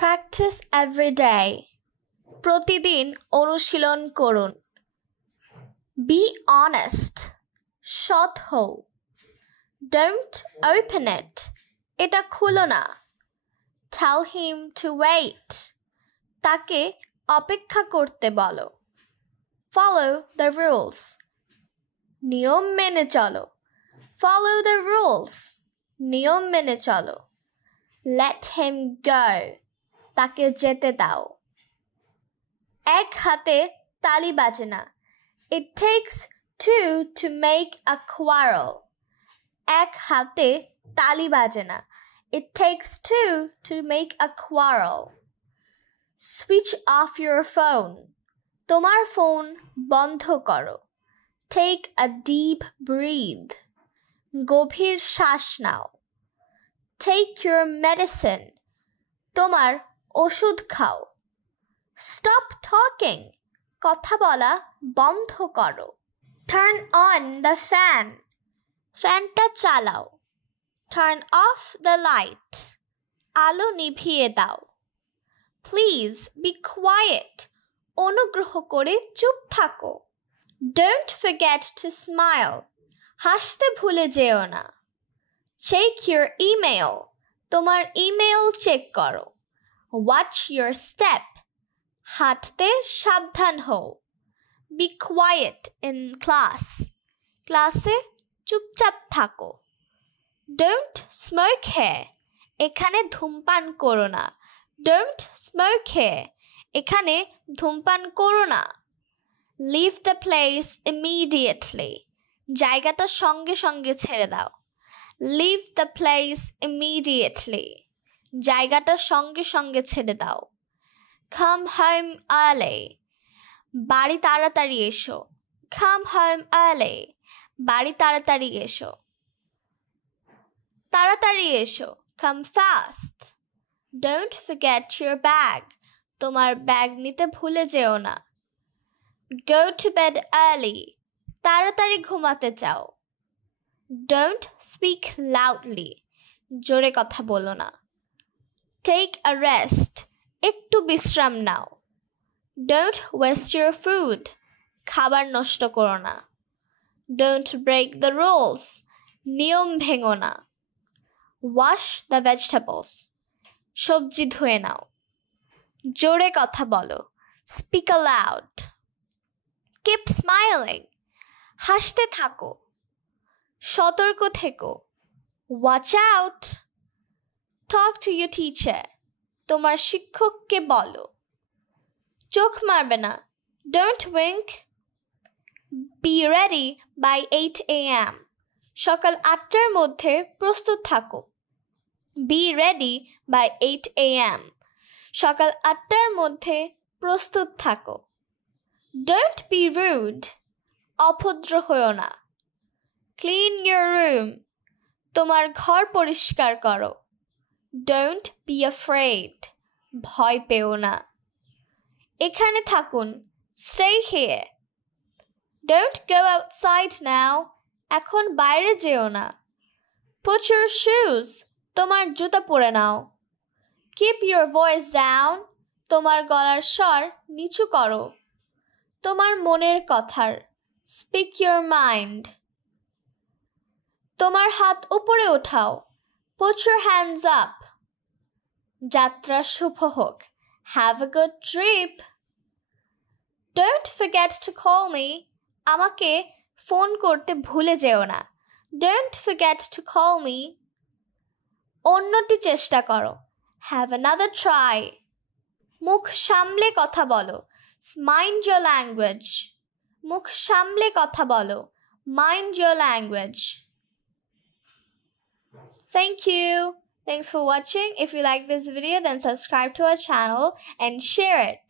Practice every day. প্রতিদিন অনুশীলন করুন। Be honest. সৎ হও। Don't open it. এটা খুলো না। Tell him to wait. তাকে অপেক্ষা করতে বলো। Follow the rules. নিয়ম মেনে চলো। Follow the rules. নিয়ম মেনে চলো। Let him go. তাকে যেতে দাও। এক হাতে তালি বাজে না। It takes two to make a quarrel. এক হাতে তালি বাজে না। It takes two to make a quarrel. Switch off your phone. তোমার ফোন বন্ধ করো। Take a deep breath. গভীর শ্বাস নাও। Take your medicine. তোমার ওষুধ খাও। Stop talking. কথা বলা বন্ধ করো। Turn on the fan. ফ্যানটা চালাও। Turn off the light. আলো নিভিয়ে দাও। Please be quiet. অনুগ্রহ করে চুপ থাকো। Don't forget to smile. হাসতে ভুলে যেও না। Check your email. তোমার ইমেল চেক করো। Watch your step. হাঁটতে সাবধান হও। Be quiet in class. ক্লাসে চুপচাপ থাকো। Don't smoke here. এখানে ধূমপান করো না। Don't smoke here. এখানে ধূমপান করো না। Leave the place immediately. জায়গাটা সঙ্গে সঙ্গে ছেড়ে দাও। Leave the place immediately. জায়গাটা সঙ্গে সঙ্গে ছেড়ে দাও। Come home early. বাড়ি তাড়াতাড়ি এসো। Come home early. বাড়ি তাড়াতাড়ি এসো। তাড়াতাড়ি এসো। Come fast. Don't forget your bag. তোমার ব্যাগ নিতে ভুলে যেও না। Go to bed early. তাড়াতাড়ি ঘুমাতে চাও। Don't speak loudly. জোরে কথা বলো না। Take a rest. একটু বিশ্রাম নাও। Don't waste your food. খাবার নষ্ট করো না। Don't break the rules. নিয়ম ভেঙো না। Wash the vegetables. সবজি ধুয়ে নাও। জোরে কথা বলো। Speak aloud. Keep smiling. হাসতে থাকো। সতর্ক থেকো। Watch out. Talk to your teacher. তোমার শিক্ষককে বলো। চোখ মারবে না। Don't wink. Be ready by 8 a.m. সকাল 8টার মধ্যে প্রস্তুত থাকো। Be ready by 8 a.m. সকাল 8টার মধ্যে প্রস্তুত থাকো। Don't be rude. অভদ্র হয়ো না। Clean your room. তোমার ঘর পরিষ্কার করো। Don't be afraid. ভয় পেও না। এখানে থাকুন। Stay here. Don't go outside now. এখন বাইরে যেও না। Put your shoes. তোমার জুতা পরে নাও। Keep your voice down. তোমার গলার স্বর নিচু করো। তোমার মনের কথার। Speak your mind. তোমার হাত উপরে ওঠাও। Put your hands up. যাত্রা শুভ হোক। Have a good trip. Don't forget to call me. আমাকে ফোন করতে ভুলে যেও না। Don't forget to call me. অন্যটি চেষ্টা করো। Have another try. মুখ সামলে কথা বলো। Mind your language. মুখ সামলে কথা বলো। Mind your language. Thank you. Thanks for watching. If you like this video, then subscribe to our channel and share it.